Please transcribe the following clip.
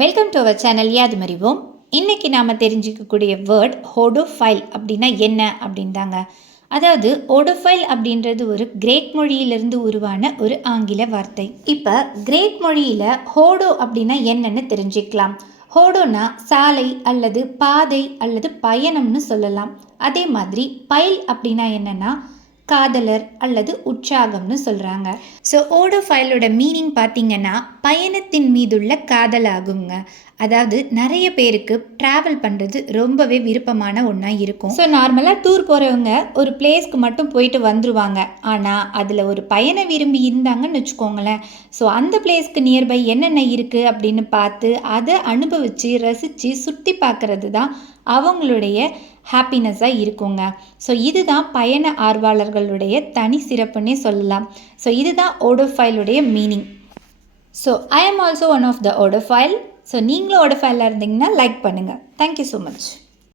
Welcome to our channel Yaadhumarivom. இன்றைக்கி நாம் தெரிஞ்சிக்கக்கூடிய word ஓடோஃபைல் அப்படின்னா என்ன அப்படின்தாங்க. அதாவது ஓடோஃபைல் அப்படின்றது ஒரு கிரேக் மொழியிலிருந்து உருவான ஒரு ஆங்கில வார்த்தை. இப்போ கிரேக் மொழியில் ஹோடோ அப்படின்னா என்னன்னு தெரிஞ்சுக்கலாம். ஹோடோனா சாலை அல்லது பாதை அல்லது பயணம்னு சொல்லலாம். அதே மாதிரி பைல் அப்படின்னா என்னென்னா காதலர் அல்லது உற்சாகம்னு சொல்கிறாங்க. ஸோ ஓடோஃபைலோட மீனிங் பார்த்திங்கன்னா பயணத்தின் மீதுள்ள காதல் ஆகுங்க. அதாவது நிறைய பேருக்கு ட்ராவல் பண்ணுறது ரொம்பவே விருப்பமான ஒன்றா இருக்கும். ஸோ நார்மலாக டூர் போகிறவங்க ஒரு பிளேஸ்க்கு மட்டும் போயிட்டு வந்துடுவாங்க. ஆனால் அதில் ஒரு பயண விரும்பி இருந்தாங்கன்னு வச்சுக்கோங்களேன். ஸோ அந்த பிளேஸ்க்கு நியர்பை என்னென்ன இருக்குது அப்படின்னு பார்த்து அதை அனுபவித்து ரசித்து சுற்றி பார்க்குறது தான் அவங்களுடைய ஹாப்பினஸ்ஸாக இருக்குங்க. ஸோ இதுதான் பயண ஆர்வலர்களுடைய தனி சிறப்புன்னே சொல்லலாம். ஸோ இதுதான் ஓடோஃபைலுடைய meaning. So I am also one of the odophile. So நீங்களும் ஓடோஃபைலாக இருந்தீங்கன்னா லைக் பண்ணுங்கள். Thank you so much.